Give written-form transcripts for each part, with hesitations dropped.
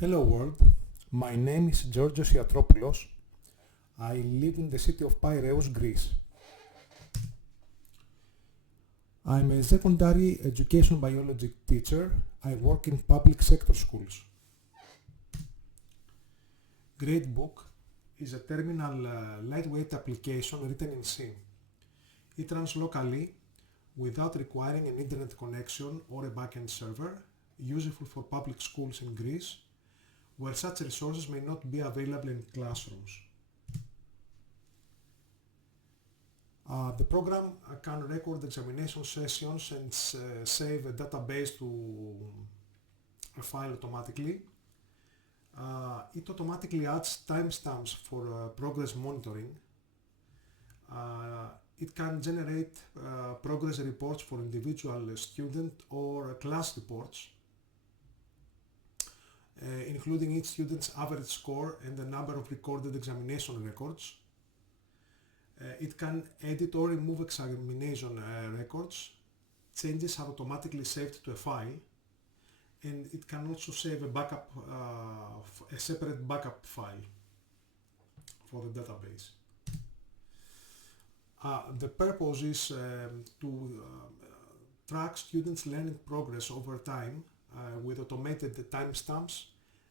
Hello world, my name is Georgios Iatropoulos. I live in the city of Piraeus, Greece. I'm a secondary education biology teacher. I work in public sector schools. Gradebook is a terminal lightweight application written in C. It runs locally without requiring an internet connection or a backend server, useful for public schools in Greece, where such resources may not be available in classrooms. The program can record examination sessions and save a database to a file automatically. It automatically adds timestamps for progress monitoring. It can generate progress reports for individual student or class reports, including each student's average score and the number of recorded examination records. It can edit or remove examination records. Changes are automatically saved to a file, and it can also save a separate backup file for the database. The purpose is to track students' learning progress over time with automated timestamps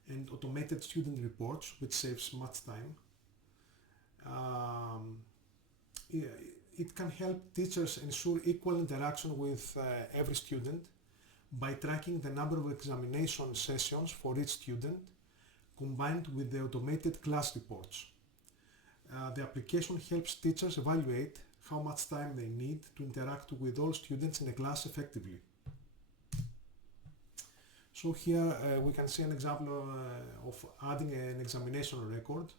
and automated student reports, which saves much time. It can help teachers ensure equal interaction with every student by tracking the number of examination sessions for each student, combined with the automated class reports. The application helps teachers evaluate how much time they need to interact with all students in a class effectively. So here we can see an example of adding an examination record.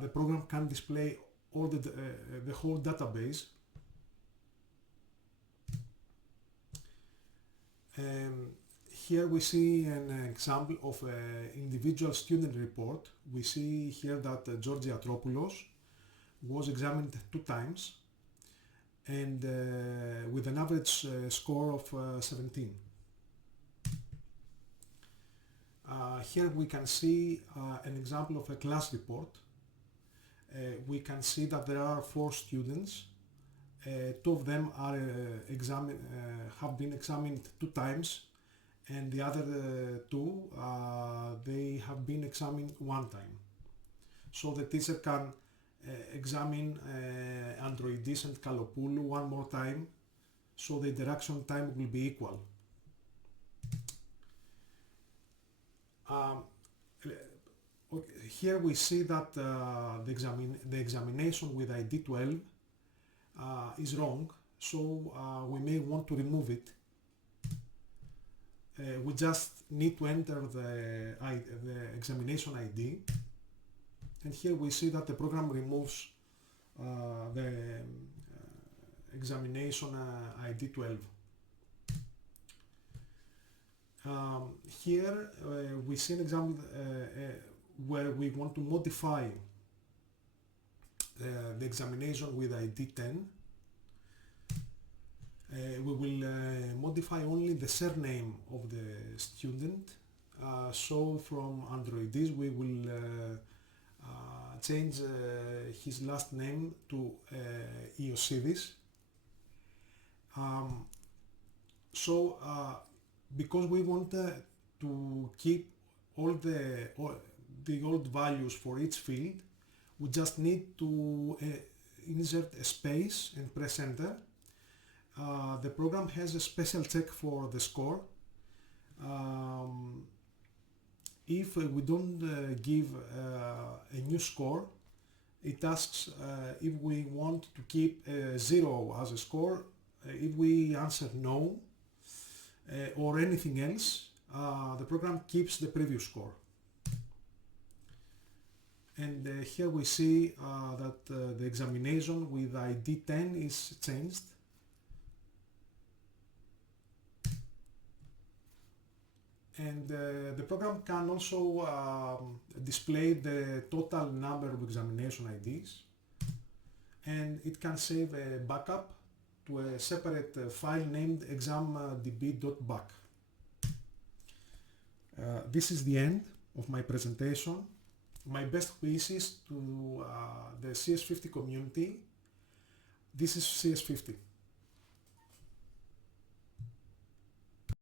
The program can display all the whole database. Here we see an example of an individual student report. We see here that Georgios Iatropoulos was examined 2 times and with an average score of 17. Here we can see an example of a class report. We can see that there are 4 students. 2 of them are have been examined 2 times, and the other 2 they have been examined 1 time. So the teacher can examine Androidis and Kalopoulou 1 more time, so the interaction time will be equal. Here we see that the examination with ID 12 is wrong, so we may want to remove it. We just need to enter the examination ID, and here we see that the program removes the examination ID 12. Here we see an example where we want to modify the examination with ID 10. We will modify only the surname of the student. So from Androidis we will change his last name to Iosidis. Because we want to keep all the old values for each field, we just need to insert a space and press enter. The program has a special check for the score. If we don't give a new score, it asks if we want to keep 0 as a score. If we answer no or anything else, the program keeps the previous score. And here we see that the examination with ID 10 is changed. And the program can also display the total number of examination IDs, and it can save a backup to a separate file named exam.db.back. This is the end of my presentation. My best wishes to the CS50 community. This is CS50.